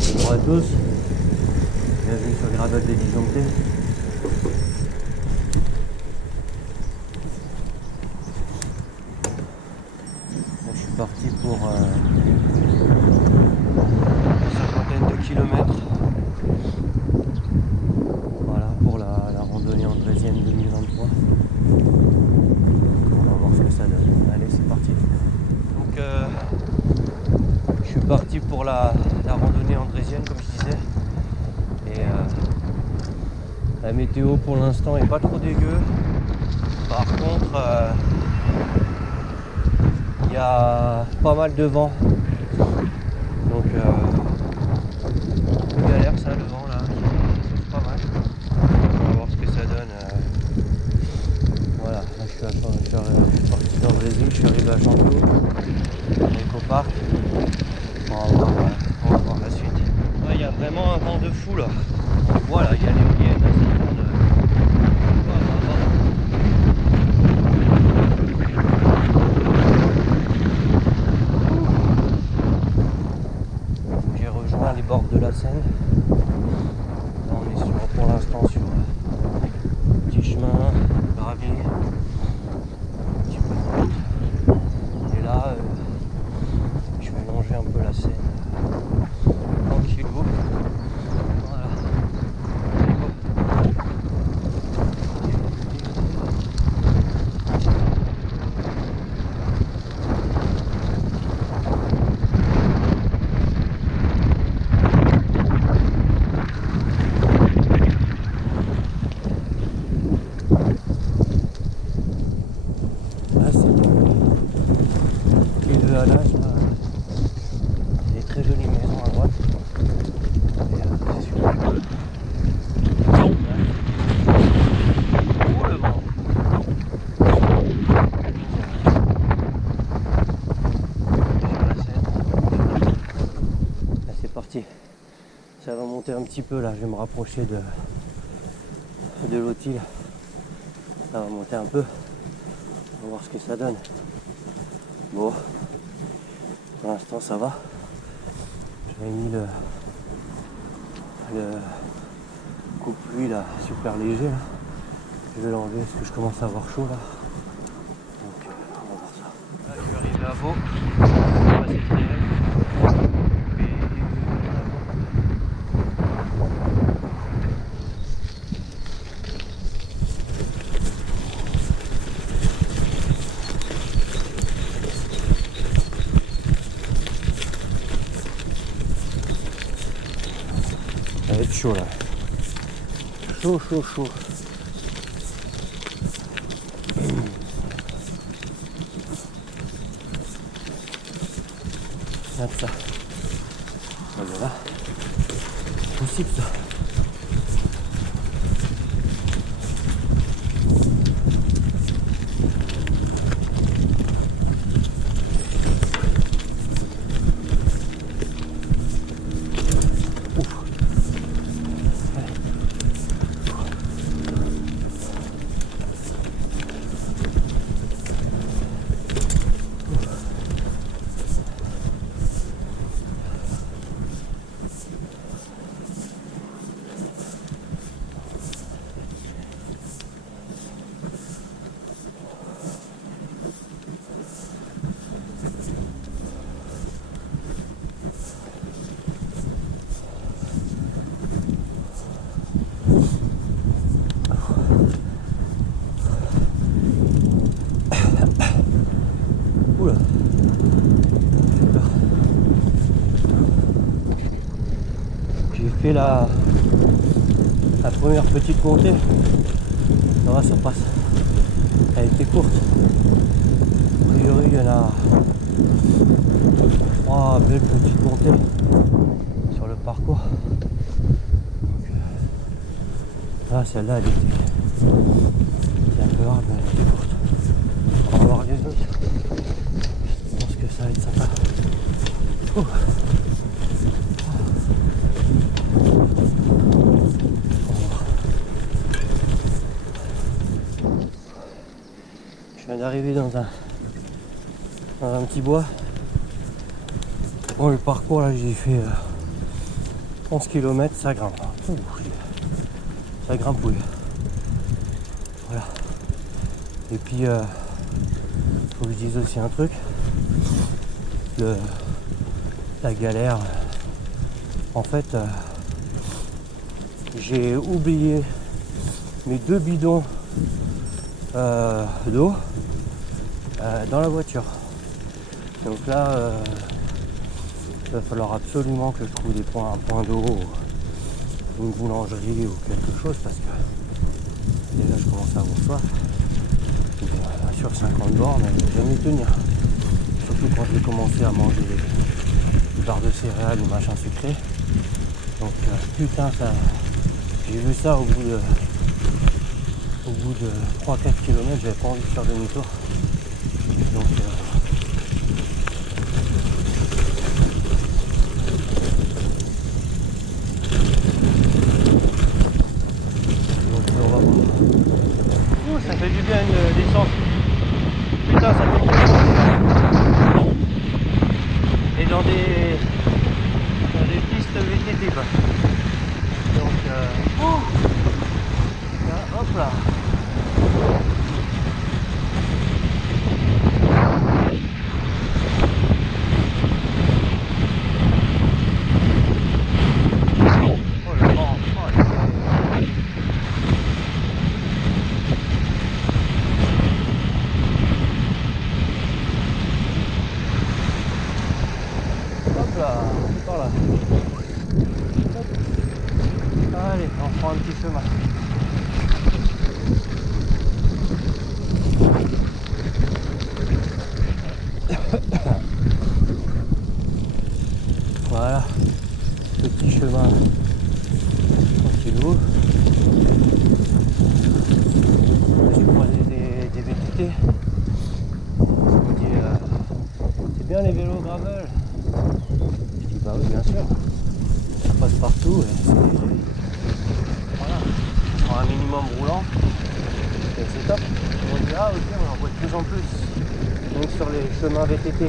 Bonjour à tous, bienvenue sur Gravel des Disjonctés. Là, je suis parti pour une cinquantaine de kilomètres. Voilà pour la randonnée andrésienne 2023. On va voir ce que ça donne. Allez, c'est parti. Donc je suis parti pour la randonnée andrésienne comme je disais. Et la météo pour l'instant est pas trop dégueu. Par contre il y a pas mal de vent. Donc galère ça le vent là, c'est pas mal. On va voir ce que ça donne. Voilà, là je suis parti dans le Brésil, je suis arrivé à Chanteau, Eco-Park. On va voir la suite. Ouais, il y a vraiment un vent de fou là. Donc voilà, il y a l'éolienne. J'ai rejoint les bords de la Seine. Là on est pour l'instant sur un petit chemin gravier. Un petit peu de route. Et là, je vais longer un peu la Seine. Tranquillou. Voilà. Là, c'est le halage là. Il y a des très jolies maisons à droite. C'est super. Oh le vent. Sur la Seine. Là c'est parti. Ça va monter un petit peu là. Je vais me rapprocher de l'outil. Ça va monter un peu. On va voir ce que ça donne. Bon, pour l'instant ça va. J'avais mis le coupe-pluie là, super léger là. Je vais l'enlever parce que je commence à avoir chaud là. Donc on va voir ça. Là je suis arrivé à Vaud. On va passer ça va être chaud là. Chaud. Regarde ça. Voilà. Possible ça. Oula. J'ai fait la première petite montée. Ça va, ça passe. Elle était courte. A priori, il y en a 3 belles petites montées sur le parcours. Donc, celle-là, elle était un peu hard, mais elle était courte. On va voir les autres. Je pense que ça va être sympa. Oh. Je viens d'arriver dans un petit bois. Bon, le parcours là, j'ai fait 11 km, ça grimpe. Ouh, ça grimpouille. Voilà. Et puis, faut que je dise aussi un truc. La galère. En fait, j'ai oublié mes 2 bidons d'eau dans la voiture. Donc là, il va falloir absolument que je trouve un point d'eau, une boulangerie ou quelque chose, parce que déjà je commence à avoir soif. Sur 50 bornes, je vais jamais tenir. Surtout quand je vais commencer à manger des barres de céréales ou machin sucré. Donc putain, ça, j'ai vu ça au bout de 3-4 km, j'avais pas envie de faire demi-tour. Donc on va voir. Ouh, ça fait du bien une descente. Putain, ça fait du bien. Et dans des pistes VTT quoi. Donc là, hop là. Oh le vent, hop là, par là. Allez, on prend un petit chemin. Voilà, petit chemin tranquillou. J'ai croisé des VTT. On me dit c'est bien les vélos gravel. Je dis bah oui bien sûr. Ça passe partout. Voilà. On prend un minimum roulant. Et c'est top. On dit ah ok on en voit de plus en plus. Donc sur les chemins VTT.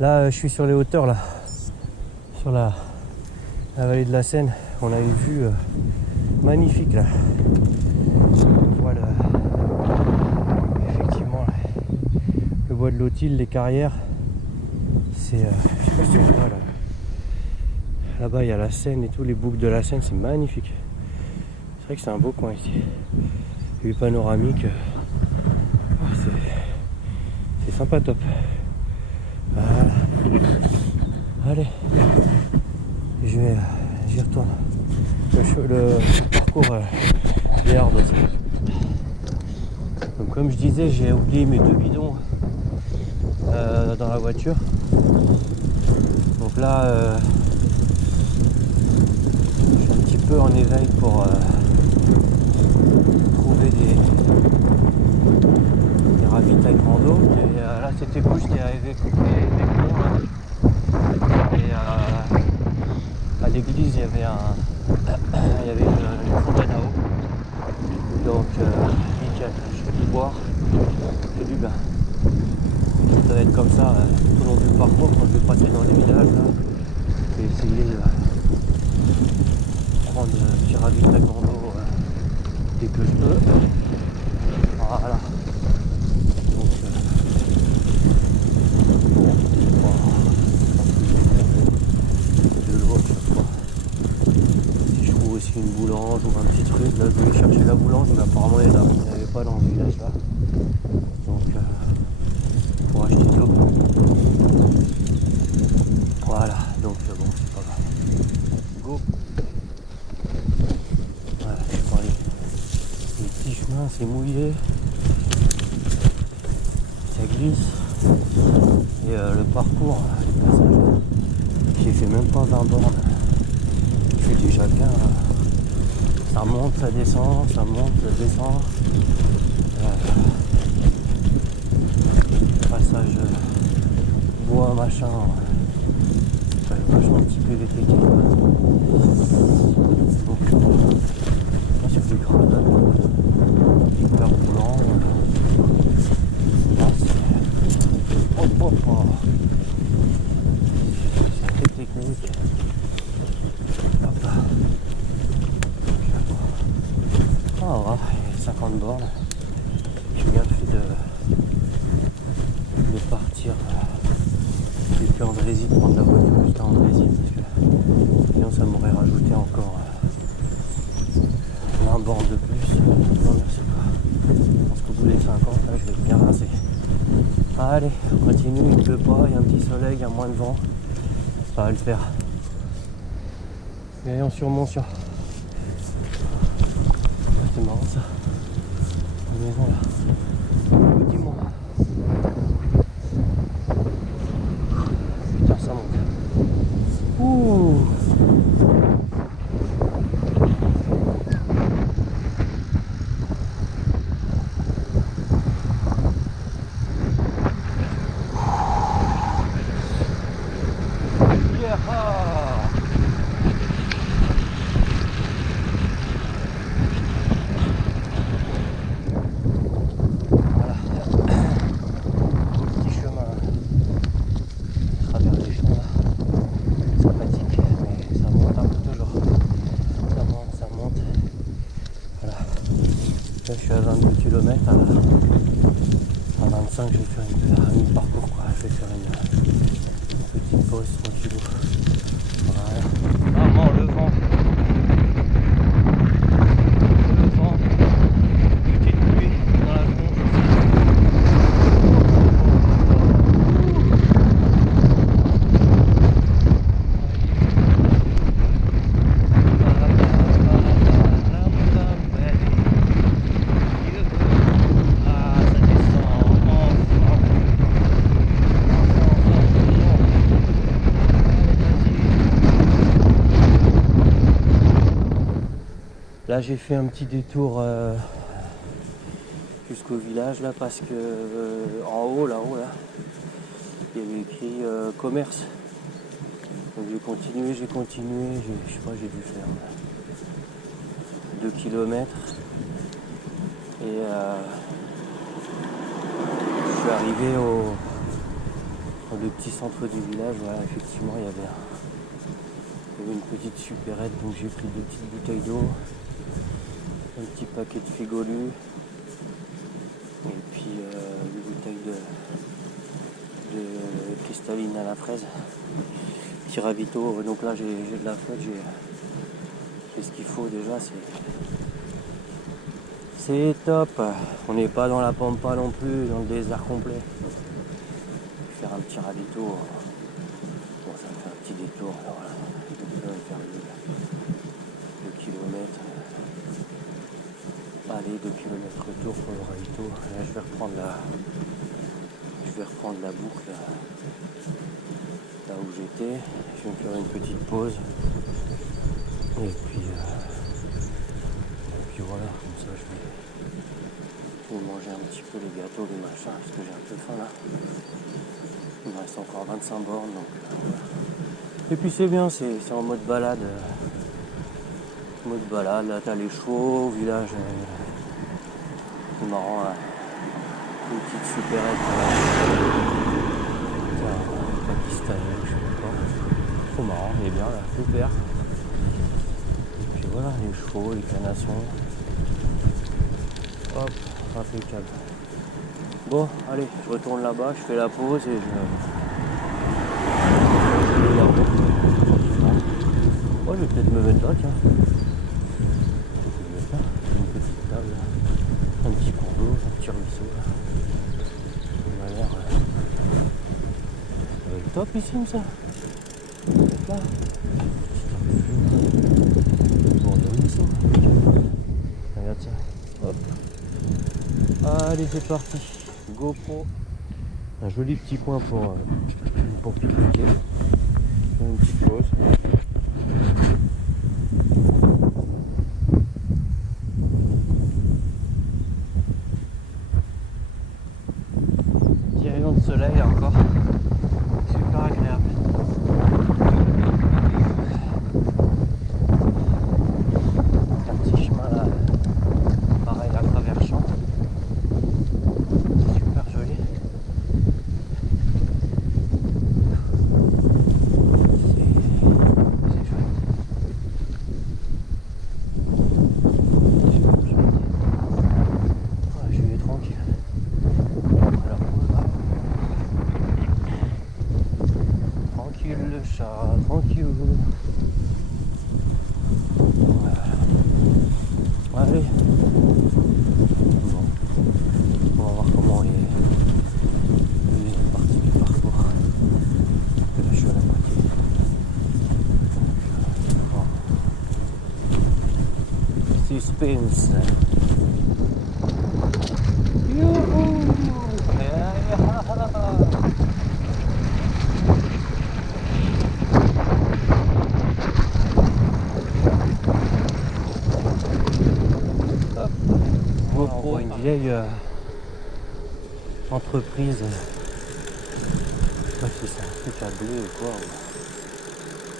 Et là, je suis sur les hauteurs, là, sur la vallée de la Seine. On a une vue magnifique, là. On voit effectivement le bois de Lotil, les carrières. C'est, je sais pas si on voit, là. Là-bas, il y a la Seine et tout, les boucles de la Seine, c'est magnifique. C'est vrai que c'est un beau coin ici. Vue panoramique. Oh, c'est sympa, top. Voilà. Allez, j'y retourne. Le parcours est hard aussi. Donc comme je disais, j'ai oublié mes 2 bidons dans la voiture. Donc là, je suis un petit peu en éveil pour trouver des ravitaillements d'eau. Et là c'était cool, j'étais arrivé avec mes bidons là. Et à l'église il y avait une fontaine à eau. Donc nickel, je fais du boire, je fais du bain. Ça va être comme ça tout au long du parcours quand je vais passer dans les villages là. Je vais essayer de prendre un petit ravitaillement d'eau dès que je peux. Voilà. Donc de l'eau à chaque fois. Si je trouve aussi une boulange ou un petit truc, là je voulais chercher la boulange, mais apparemment il n'y en avait pas dans le village là. Donc pour acheter de l'eau. Voilà, donc bon, c'est pas grave. Go. Voilà, je prends les petits chemins, c'est mouillé. Ça glisse. Et le parcours, les passages, j'ai fait même pas 20 bornes. Je suis déjà bien là. Ça monte, ça descend, ça monte, ça descend. Passage bois machin. Vachement un petit peu VTT. Donc c'est plus grave, hyper roulant. Là, j'ai bien fait de partir depuis Andrézy, de prendre la voiture jusqu'à Andrézy parce que sinon ça m'aurait rajouté encore 20 bornes de plus. Non merci pas. Je pense qu'au bout des 50 là je vais être bien rasé. Allez, on continue, il ne pleut pas, il y a un petit soleil, il y a moins de vent. Ça va le faire. Gaillon sur Montsion. C'est marrant ça. La maison là. Dis-moi. Putain ça monte. Ouh. Là, je suis à 22 km, à 25 je vais faire un mi-parcours quoi. Je vais faire une petite pause tranquillou. Voilà. Vraiment le vent. Le vent. Petite pluie dans la tronche. Là j'ai fait un petit détour jusqu'au village là parce que en haut là-haut là il y avait écrit commerce. Donc j'ai continué, je sais pas, j'ai dû faire 2 km et je suis arrivé au petit centre du village. Voilà, effectivement il y avait une petite supérette, donc j'ai pris 2 petites bouteilles d'eau, un petit paquet de figolus et puis une bouteille de cristalline à la fraise, petit ravito. Donc là j'ai de la flotte, j'ai ce qu'il faut déjà, c'est top. On n'est pas dans la pampa non plus, dans le désert complet. Faire un petit ravito, bon, ça me fait un petit détour. Voilà. Donc ça va faire 2 km. Allez, 2 km retour pour le ravito. Là je vais reprendre la boucle là où j'étais. Je vais me faire une petite pause. Et puis voilà, comme ça je vais manger un petit peu les gâteaux, les machins, parce que j'ai un peu faim là. Il me reste encore 25 bornes, donc voilà. Et puis c'est bien, c'est en mode balade. Là t'as les chevaux au village. C'est marrant là. Une petite supérette pakistanais, je sais pas. Trop marrant, il est bien là, super. Et puis voilà, les chevaux, les canassons. Hop, impeccable. Bon, allez, je retourne là-bas, je fais la pause et je vais peut-être me mettre là, tiens. Une petite table, un petit cours d'eau, un petit ruisseau. Ça m'a l'air top ici, ça. Là. Bon, de ruisseau. Regarde ça. Hop. Allez, c'est parti. GoPro. Un joli petit coin pour pique-niquer. Une petite pause. Petit rayon de soleil encore. Super agréable. Un petit chemin là, pareil à travers champs. Super joli. suspense. Youhou. Hop. GoPro, une vieille entreprise. Je sais pas si c'est un truc à blé ou quoi.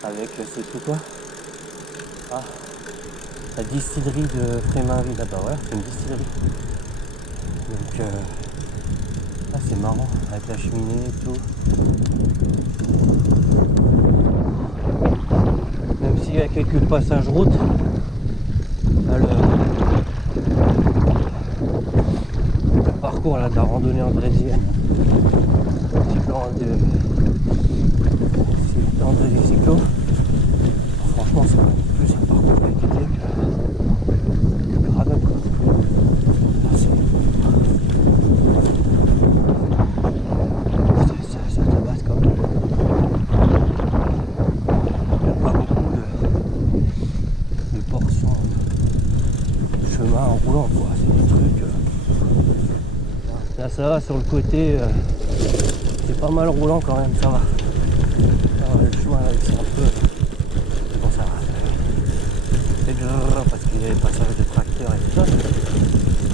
Avec, c'est quoi? Ah, la distillerie de Frémainville là-bas, voilà, c'est une distillerie. Donc, ah, c'est marrant, avec la cheminée et tout. Même s'il y a quelques passages routes, là, le parcours là, de la randonnée andrésienne, André des cyclos, franchement, c'est plus un parcours équité que Grenoble. Ça tabasse quand même. Il n'y a pas beaucoup de portions de chemin en roulant, quoi. C'est des trucs. Là, ça va sur le côté. C'est pas mal roulant quand même, ça va. Alors, le chemin là, c'est un peu. Bon, ça va. C'est dur parce qu'il y a les passages de tracteurs et tout ça.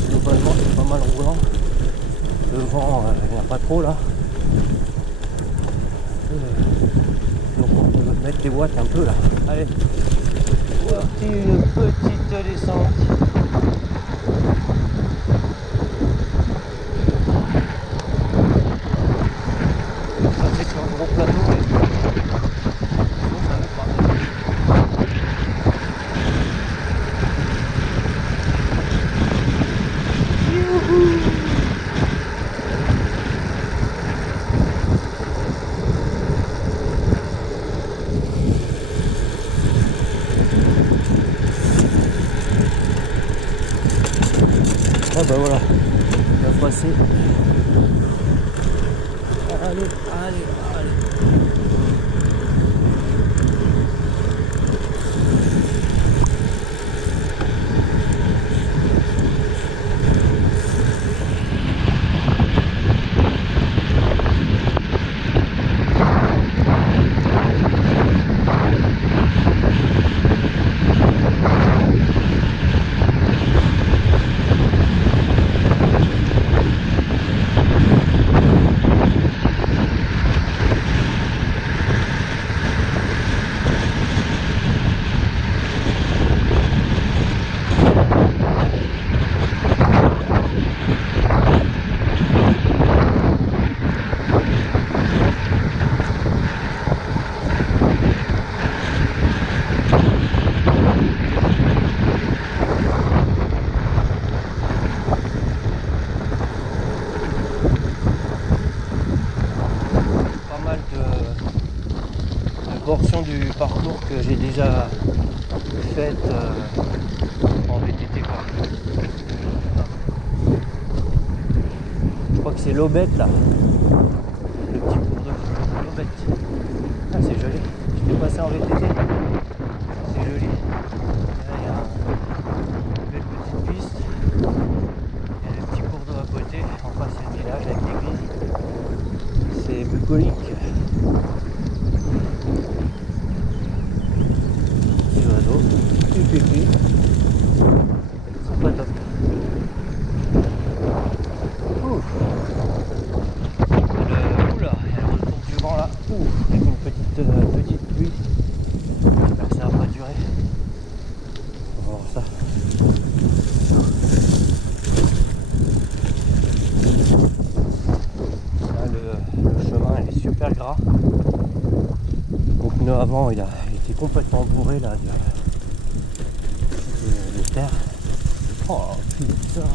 Globalement, c'est pas mal roulant. Le vent, il n'y en a pas trop là. Donc, on peut mettre les watts un peu là. Allez, une petite descente. Ah bah voilà, on va passer. Allez. Portion du parcours que j'ai déjà faite en VTT quoi. Je crois que c'est l'Aubette là, le petit cours de l'Aubette. Ah, c'est joli, je l'ai passé en VTT, c'est joli. Là, il y a une belle petite piste, il y a le petit cours d'eau à côté, en face il y a le village avec l'église, c'est bucolique. Pipi. C'est pas top. Ouf. Oula, il y a le retour du vent là. Ouf, avec une petite pluie. J'espère que ça va pas durer. On va voir ça. Là, le chemin il est super gras. Donc nous avant il était complètement bourré là. Terre. Oh putain,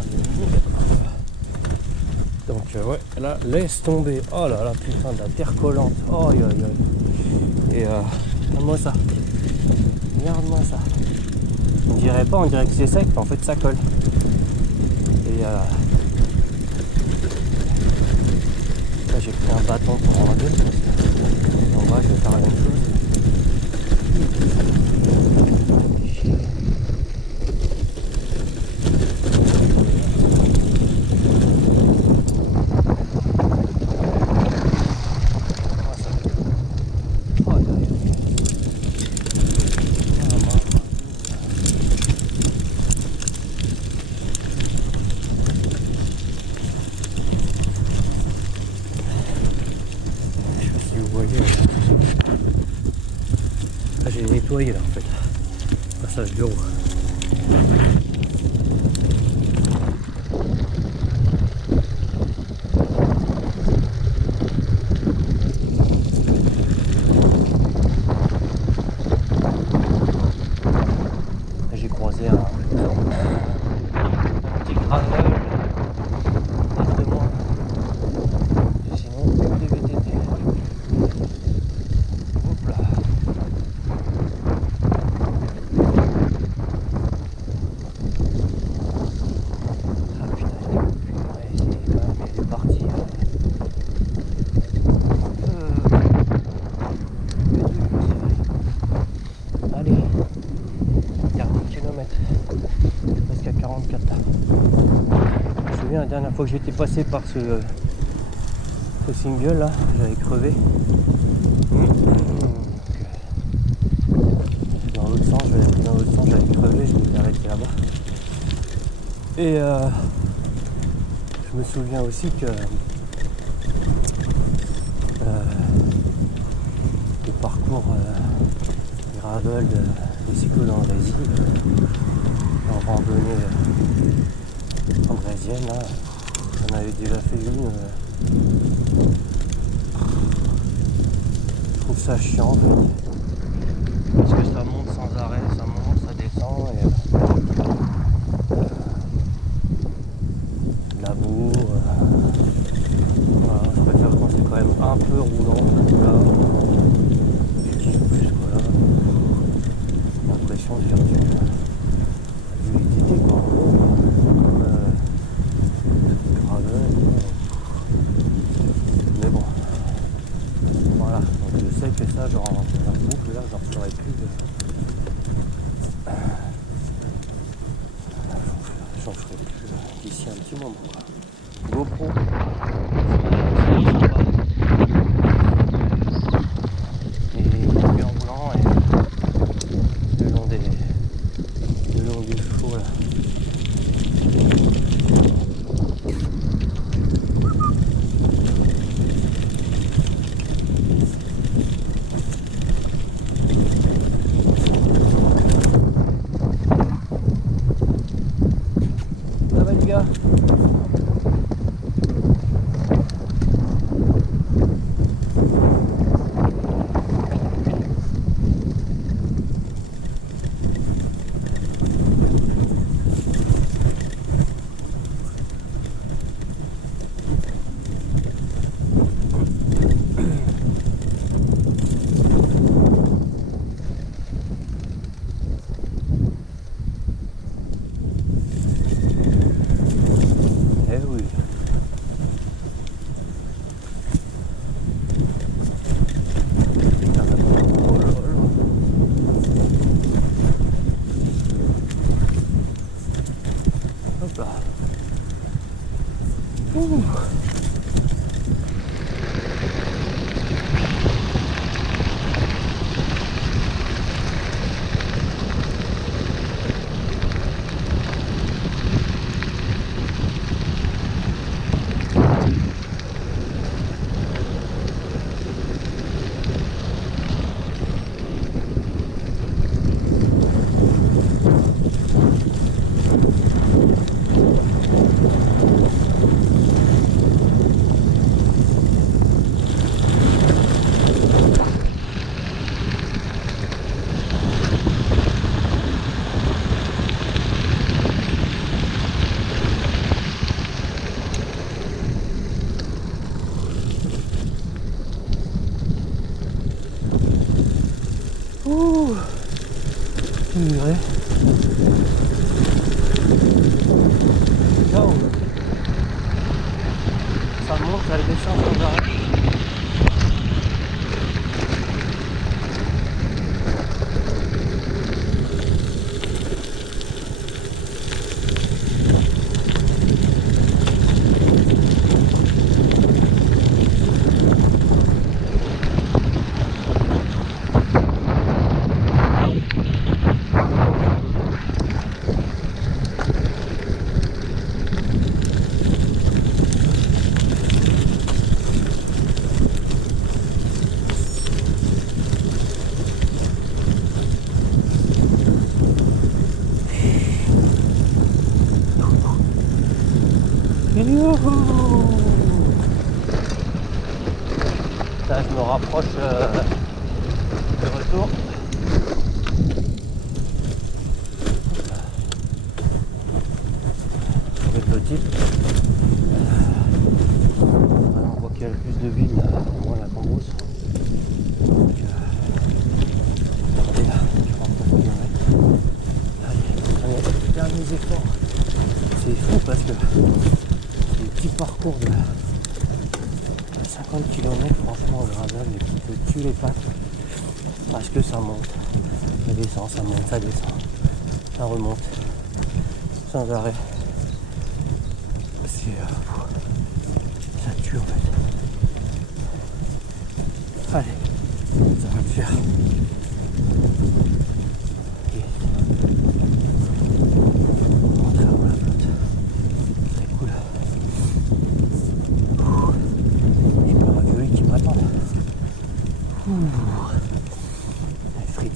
donc ouais, là laisse tomber. Oh là là, putain, de la terre collante. Oh aïe aïe aïe. Et regarde-moi ça. Regarde-moi ça. On dirait pas, on dirait que c'est sec, mais en fait ça colle. Et là j'ai pris un bâton pour enlever. En bas je vais faire la même chose. voyez. Ah, j'ai nettoyé là en fait. Passage bureau. J'ai croisé un petit gravel après moi. Sinon, que des VTT. Hop là. Ah putain, ouais, c'est quand même, il est parti. Allez, dernier kilomètre, presque à 44. Je me souviens la dernière fois que j'étais passé par ce single là, j'avais crevé. Dans l'autre sens, j'avais crevé, je m'étais arrêté là-bas. Et je me souviens aussi que le parcours gravel de cyclo dans le Brésil, en randonnée andrésienne, là, j'en avais déjà fait une. Je trouve ça chiant en fait, parce que ça monte sans arrêt, ça monte, ça descend, et la boue, voilà, je préfère quand c'est quand même un peu roulant, là, je kiffe plus quoi, là, j'ai l'impression de faire du VTT quoi, gravel, mais bon. Voilà, donc je sais que ça, genre, la boucle là, j'en ferai plus. J'en ferai plus d'ici un petit moment. Quoi. GoPro, et bien roulant et le long des chevaux là. Ça va les gars? Eh oui. Hop là. Ouh. Ouh. Purée. Ciao. Ça monte, ça descend sans arrêt. Youhou. Là, je me rapproche du retour. Avec le type. On voit qu'il y a le plus de villes, moins la Cambrousse. Donc, regardez là, 49 km. Allez, derniers efforts. C'est fou parce que les petits parcours de 50 km, franchement, le gravel, il te tue les pattes parce que ça monte, ça descend, ça monte, ça descend, ça remonte sans arrêt. Ça tue en fait. Allez, ça va le faire.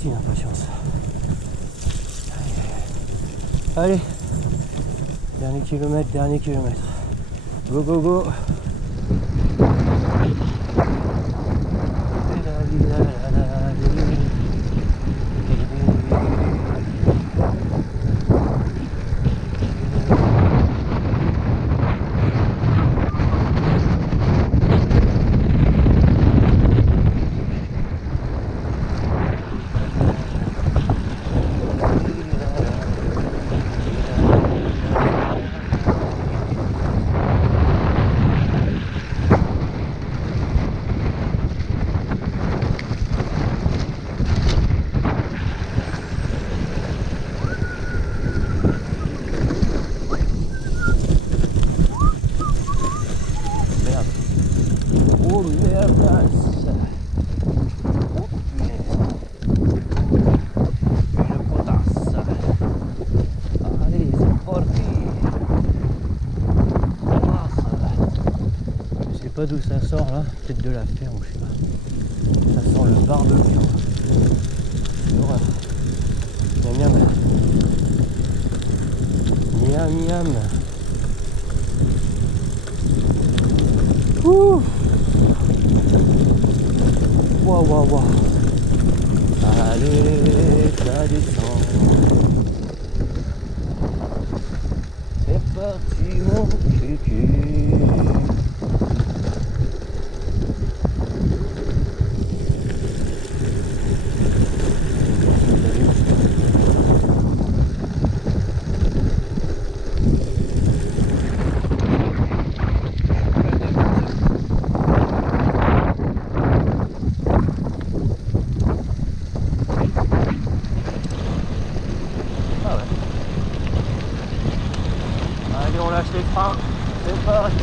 Impatience. Allez, dernier kilomètre. Go, go, go. Pas d'où ça sort là, peut-être de la ferme, je sais pas. Ça sent le barbecue. L'horreur. Miam miam. Miam miam. Ouh. Waouh waouh waouh. Allez, ça descend. C'est parti mon cul. On lâche les freins, c'est parti.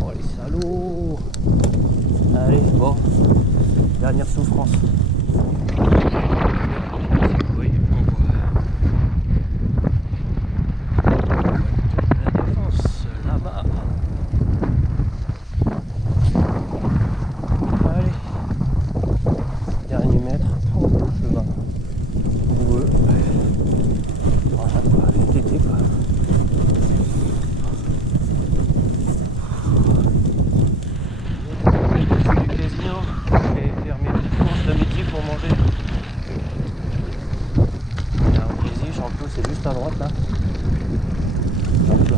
Oh les salauds. Allez, bon, dernière souffrance. Oui, la défense là-bas. Dernier mètre, oh, chemin boueux. Voilà quoi, VTT quoi. Je suis du casino, je vais faire mes petites courses de midi pour manger. Il y a un plaisir, en plus c'est juste à droite là. Donc,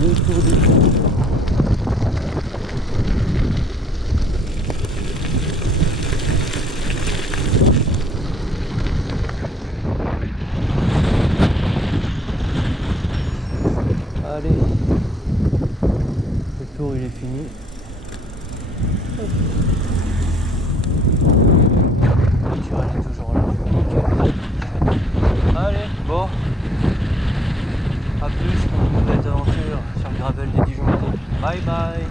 le tour du tour. Allez, le tour il est fini. Tu restes toujours là. Okay. Allez, bon. A plus pour une nouvelle aventure sur le gravel des Dijon. Bye bye.